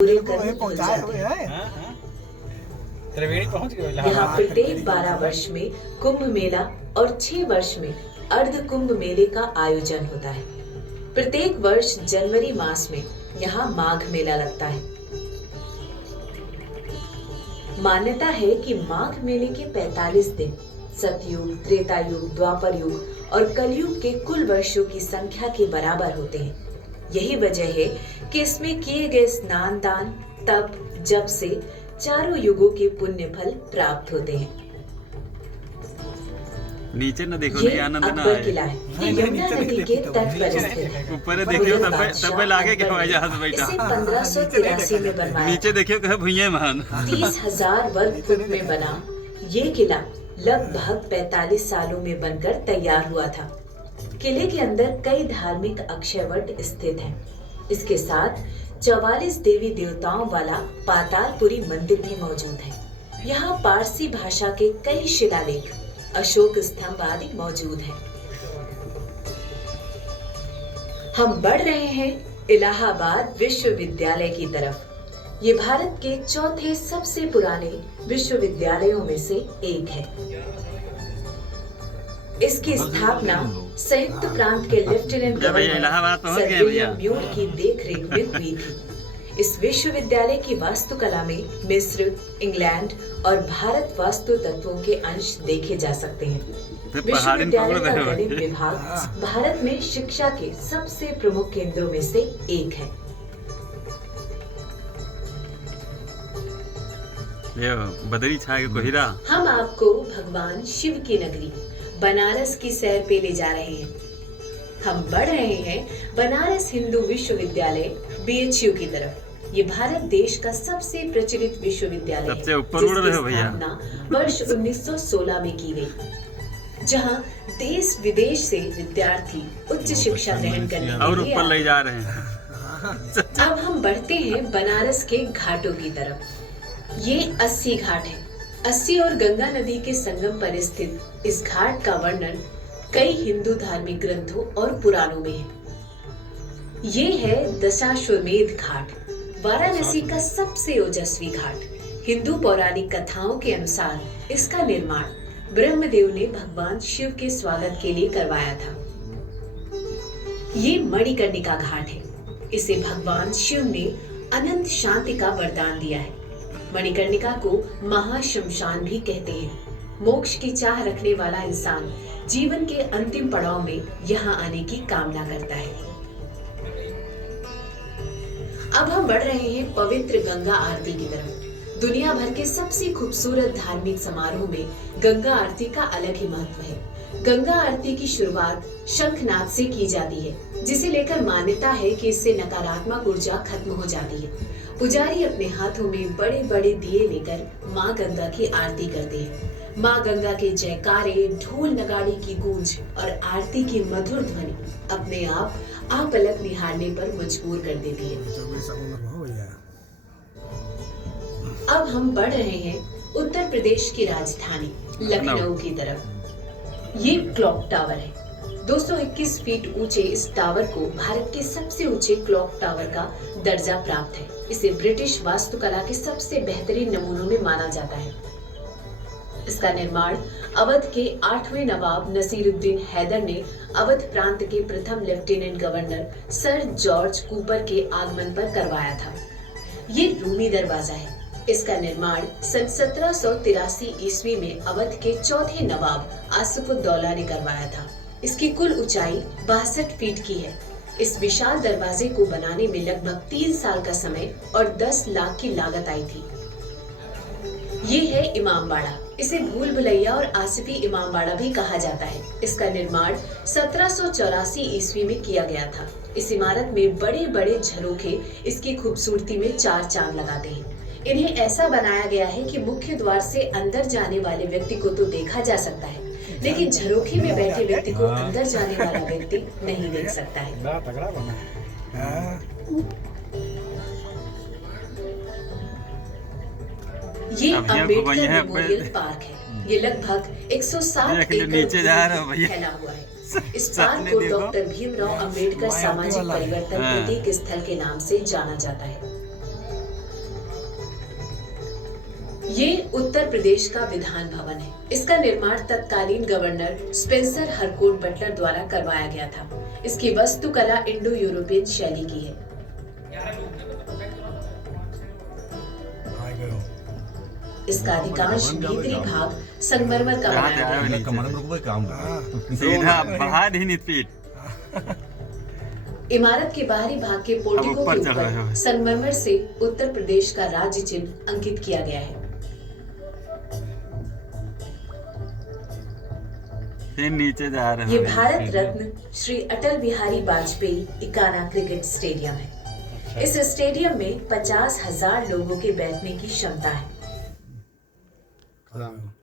पूरे करने भूल जाते हैं। यहाँ प्रत्येक 12 वर्ष में कुंभ मेला और 6 वर्ष में अर्ध कुंभ मेले का आयोजन होता है। प्रत्येक वर्ष जनवरी मास में यहाँ माघ मेला लगता है। मान्यता है कि माघ मेले के 45 दिन सतयुग, त्रेता युग, द्वापर युग और कलयुग के कुल वर्षों की संख्या के बराबर होते हैं। यही वजह है कि इसमें किए गए स्नान, दान, तप, जप से चारों युगों के पुण्य फल प्राप्त होते हैं। नीचे न देखो, ये नहीं आनंद ना अकबर आए। किला है। ये यमुना नदी के तट पर स्थित है। ऊपर देखियो तब लागे के हवाई जहाज बैठा। इसे 1583 में बनवाया। नीचे देखियो कहे भुइये महान। 30,000 वर्ग फुट में बना ये किला लगभग 45 सालों में बनकर तैयार हुआ था। किले के अंदर कई धार्मिक अक्षयवट स्थित हैं। इसके साथ 44 देवी देवताओं वाला पातालपुरी मंदिर भी मौजूद है। यहाँ पारसी भाषा के कई शिलालेख, अशोक स्तंभ आदि मौजूद हैं। हम बढ़ रहे हैं इलाहाबाद विश्वविद्यालय की तरफ। ये भारत के चौथे सबसे पुराने विश्वविद्यालयों में से एक है। इसकी स्थापना संयुक्त प्रांत के lieutenant governor sir William Muir की देखरेख में हुई थी। इस विश्वविद्यालय की वास्तुकला में मिस्र, इंग्लैंड और भारत वास्तु तत्वों के अंश देखे जा सकते हैं। विश्वविद्यालय का गणित विभाग भारत में शिक्षा के सबसे प्रमुख केंद्रों में से एक है। बदरी छाए कोहिरा। हम आपको भगवान शिव की नगरी बनारस की सैर पे ले जा रहे हैं। हम बढ़ रहे हैं बनारस हिंदू विश्वविद्यालय BHU की तरफ। ये भारत देश का सबसे प्रचलित विश्वविद्यालय सबसे ऊपर उड़ रहे हो भैया। वर्ष 1916 में की गई, जहां देश विदेश से विद्यार्थी उच्च शिक्षा ग्रहण करने और के लिए ऊपर ले जा रहे हैं। अब हम बढ़ते हैं बनारस के घाटों की तरफ। ये 80 घाट है। 80 और गंगा नदी के संगम पर स्थित इस घाट का वर्णन कई हिंदू धार्मिक ग्रंथों और पुराणों में है। ये है दशाश्वमेध घाट, वाराणसी का सबसे ओजस्वी घाट। हिंदू पौराणिक कथाओं के अनुसार इसका निर्माण ब्रह्मदेव ने भगवान शिव के स्वागत के लिए करवाया था। ये मणिकर्णिका घाट है। इसे भगवान शिव ने अनंत शांति का वरदान दिया है। मणिकर्णिका को महाशमशान भी कहते हैं। मोक्ष की चाह रखने वाला इंसान जीवन के अंतिम पड़ाव में यहाँ आने की कामना करता है। अब हम बढ़ रहे हैं पवित्र गंगा आरती की तरफ। दुनिया भर के सबसे खूबसूरत धार्मिक समारोह में गंगा आरती का अलग ही महत्व है। गंगा आरती की शुरुआत शंखनाद से की जाती है, जिसे लेकर मान्यता है कि इससे नकारात्मक ऊर्जा खत्म हो जाती है। पुजारी अपने हाथों में बड़े बड़े दिए लेकर माँ गंगा की आरती करते हैं। माँ गंगा के जयकारे, ढोल नगाड़े की गूंज और आरती की मधुर ध्वनि अपने आप पलक निहारने पर मजबूर कर देती है। अब हम बढ़ रहे हैं उत्तर प्रदेश की राजधानी लखनऊ की तरफ। ये क्लॉक टावर है। 221 फीट ऊंचे इस टावर को भारत के सबसे ऊंचे क्लॉक टावर का दर्जा प्राप्त है। इसे ब्रिटिश वास्तुकला के सबसे बेहतरीन नमूनों में माना जाता है। इसका निर्माण अवध के 8वें नवाब नसीरुद्दीन हैदर ने अवध प्रांत के प्रथम lieutenant governor sir George Cooper के आगमन पर करवाया था। ये रूमी दरवाजा है। इसका निर्माण सन 1783 ईस्वी में अवध के चौथे नवाब आसिफुद्दौला ने करवाया था। इसकी कुल ऊंचाई 62 फीट की है। इस विशाल दरवाजे को बनाने में लगभग 3 साल का समय और 10 लाख की लागत आई थी। ये है इमामबाड़ा। इसे भूल भुलैया और आसिफी इमामबाड़ा भी कहा जाता है। इसका निर्माण 1784 ईस्वी में किया गया था। इस इमारत में बड़े बड़े झरोखे इसकी खूबसूरती में 4 चांद लगाते हैं। इन्हें ऐसा बनाया गया है कि मुख्य द्वार से अंदर जाने वाले व्यक्ति को तो देखा जा सकता है, लेकिन झरोखे में बैठे व्यक्ति को अंदर जाने वाला व्यक्ति नहीं देख सकता है। ये अम्बेडकर मेमोरियल पार्क है। ये लगभग 107 एकड़ फैला हुआ है। इस पार्क को डॉक्टर भीमराव अम्बेडकर सामाजिक परिवर्तन प्रतीक स्थल के नाम से जाना जाता है। ये उत्तर प्रदेश का विधान भवन है। इसका निर्माण तत्कालीन गवर्नर स्पेंसर हरकोट बटलर द्वारा करवाया गया था। इसकी वास्तुकला इंडो यूरोपियन शैली की है। इसका अधिकांश भीतरी भाग संगमरमर का जहाँ बनाया गया है। कमर में कोई काम सीधा बढ़ा ही नहीं पीठ। इमारत के बाहरी भाग के पोर्टिको ऊपर के चढ़ रहे हो। ऊपर संगमरमर से उत्तर प्रदेश का राज्य चिन्ह अंकित किया गया है। फिर नीचे जा रहे ये हैं। भारत रत्न श्री अटल बिहारी वाजपेयी इकाना क्रिकेट स्टेडियम है। इस स्टेडियम में 50,000 लोगों के बैठने की क्षमता है।